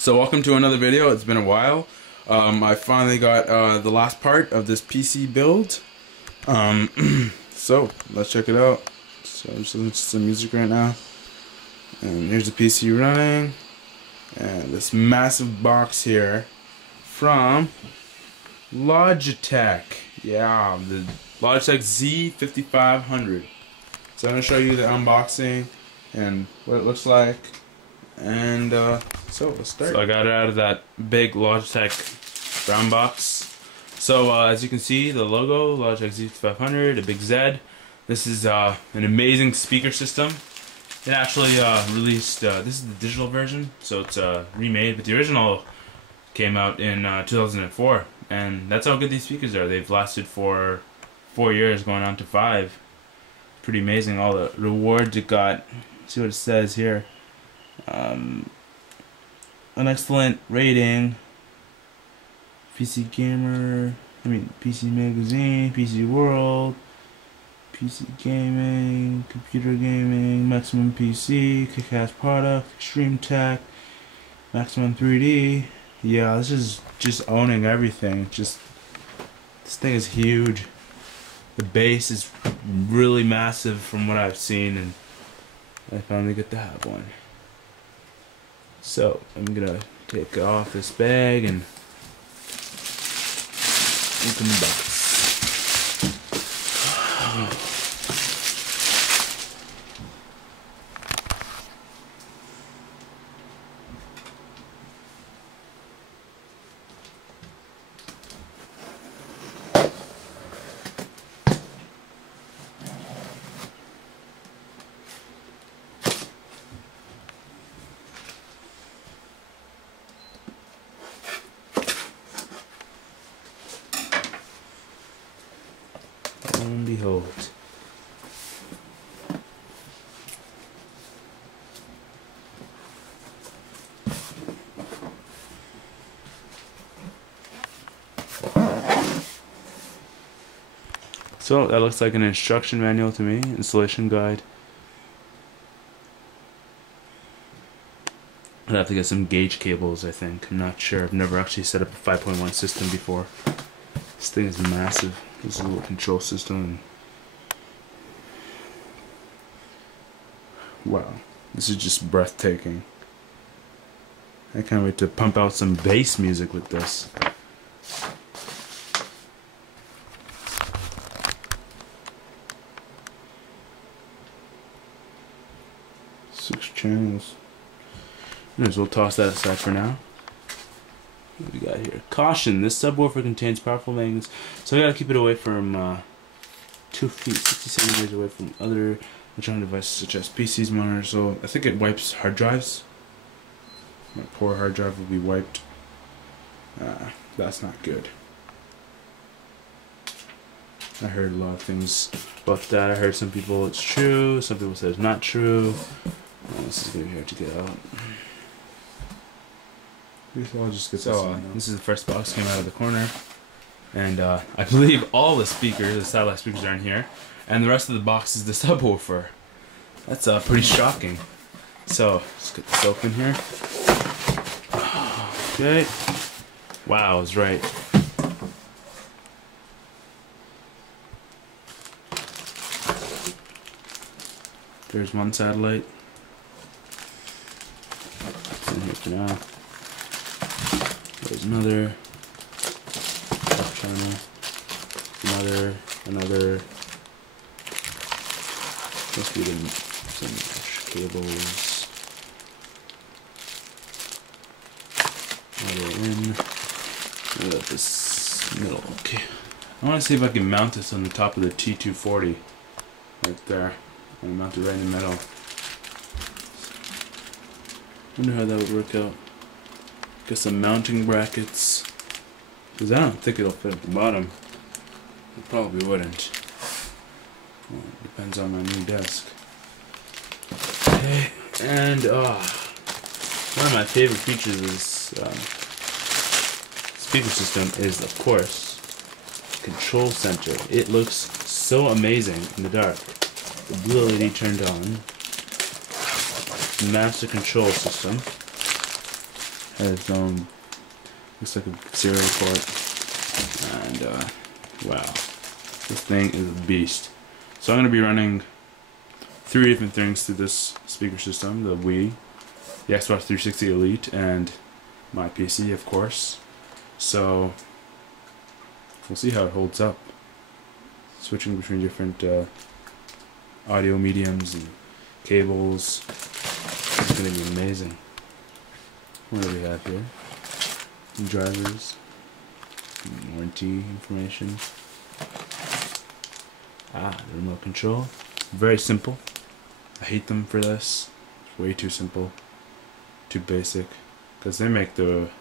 So welcome to another video. It's been a while. I finally got the last part of this PC build. So let's check it out. So I'm just listening to some music right now. And here's the PC running. And this massive box here from Logitech. Yeah, the Logitech Z-5500. So I'm going to show you the unboxing and what it looks like. And so let's start. So I got it out of that big Logitech brown box. So as you can see, the logo, Logitech Z-5500, a big Z. This is an amazing speaker system. It actually released, this is the digital version, so it's remade, but the original came out in 2004. And that's how good these speakers are. They've lasted for 4 years, going on to 5. Pretty amazing, all the rewards it got. See what it says here. An excellent rating. PC Gamer, PC Magazine, PC World, PC Gaming, Computer Gaming, Maximum PC, Kick-Ass Product, Extreme Tech, Maximum 3D. Yeah, this is just owning everything. This thing is huge. The base is really massive from what I've seen, and I finally get to have one. So I'm gonna take off this bag and open the box. And behold. So that looks like an instruction manual to me, installation guide. I'd have to get some gauge cables, I think. I'm not sure. I've never actually set up a 5.1 system before. This thing is massive. This is a little control system. Wow, this is just breathtaking. I can't wait to pump out some bass music with this. Six channels. Might as well toss that aside for now. What do we got here? Caution, this subwoofer contains powerful magnets, so I gotta keep it away from 2 feet, 60 centimeters away from other electronic devices such as PCs, monitors. So I think it wipes hard drives. My poor hard drive will be wiped. That's not good. I heard a lot of things about that. I heard some people it's true, some people said it's not true. This is gonna be hard to get out. This is the first box came out of the corner, and I believe all the speakers, the satellite speakers, are in here, and the rest of the box is the subwoofer. That's pretty shocking. So let's get this open here. Okay. Wow, I was right. There's one satellite. It's in here for now. There's another top channel, another. Let's get in some cables. Another in. What about this middle? Okay. I want to see if I can mount this on the top of the T240, right there. I'm gonna mount it right in the middle. Wonder how that would work out. Get some mounting brackets, because I don't think it'll fit at the bottom. It probably wouldn't. Well, it depends on my new desk. Okay, and one of my favorite features of this speaker system is, of course, control center. It looks so amazing in the dark. The blue LED turned on. Master control system. Has its own, looks like a serial port. And wow, this thing is a beast. So I'm going to be running 3 different things to this speaker system: the Wii, the Xbox 360 Elite, and my PC, of course. So we'll see how it holds up. Switching between different audio mediums and cables. It's going to be amazing. What do we have here? Drivers, warranty information. The remote control. Very simple. I hate them for this. It's way too simple, too basic. Because they make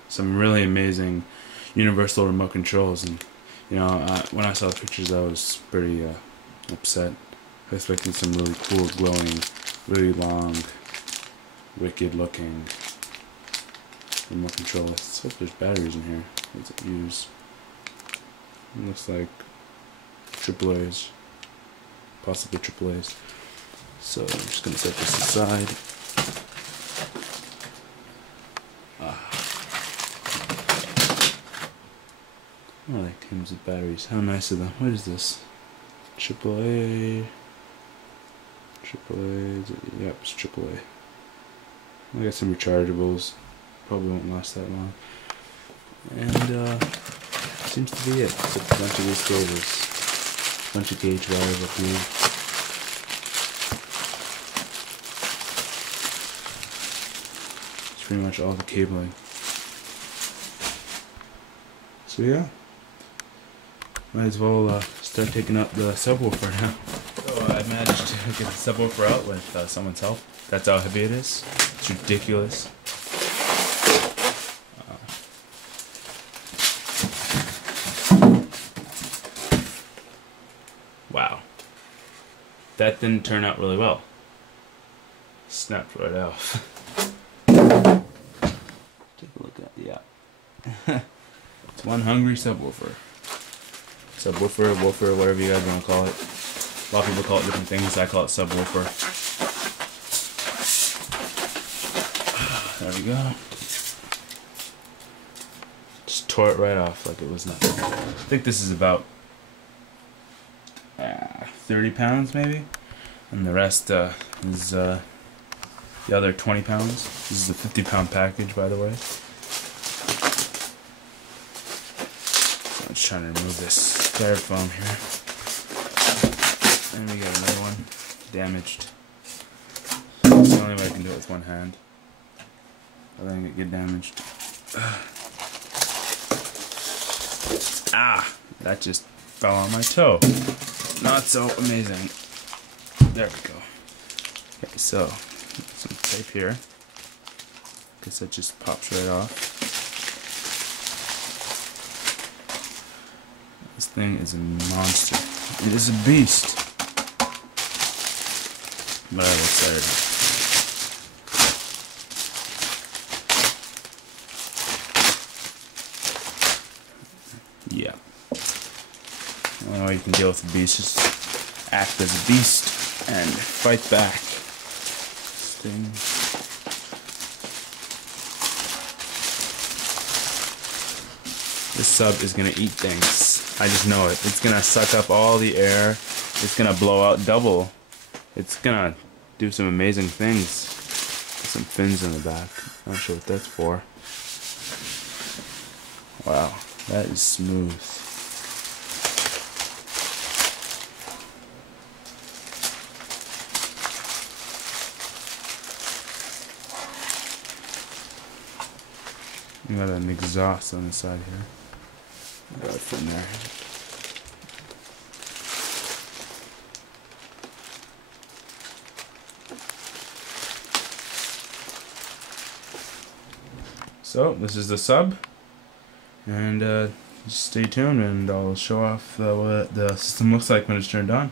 some really amazing universal remote controls, and you know, when I saw the pictures, I was pretty upset. I was expecting some really cool, glowing, really long, wicked-looking remote control. Let's hope there's batteries in here. What's it use? It looks like AAA's, possibly AAA's. So I'm just gonna set this aside. I like games with batteries. How nice of them. What is this? AAA. Yep, it's AAA. I got some rechargeables. Probably won't last that long. And seems to be it. It's a bunch of these cables. Bunch of gauge wires up here. It's pretty much all the cabling. So yeah. Might as well start taking up the subwoofer now. So I managed to get the subwoofer out with someone's help. That's how heavy it is. It's ridiculous. Wow. That didn't turn out really well. Snapped right off. Take a look at yeah. It's one hungry subwoofer. Subwoofer, woofer, whatever you guys want to call it. A lot of people call it different things. I call it subwoofer. There we go. Just tore it right off like it was nothing. I think this is about 30 pounds maybe. And the rest is the other 20 pounds. This is a 50-pound package, by the way. So I'm just trying to remove this styrofoam here. And we got another one damaged. It's the only way I can do it with one hand. I think it get damaged. That just fell on my toe. Not so amazing. There we go. Okay, so some tape here. Guess that just pops right off. This thing is a monster. It is a beast. But I'm excited. Yeah. The only way you can deal with a beast is act as a beast and fight back. Sting. This sub is gonna eat things. I just know it. It's gonna suck up all the air. It's gonna blow out double. It's gonna do some amazing things. Some fins in the back. Not sure what that's for. Wow, that is smooth. You got an exhaust on the side here. Got it from there. So this is the sub, and just stay tuned, and I'll show off what the system looks like when it's turned on.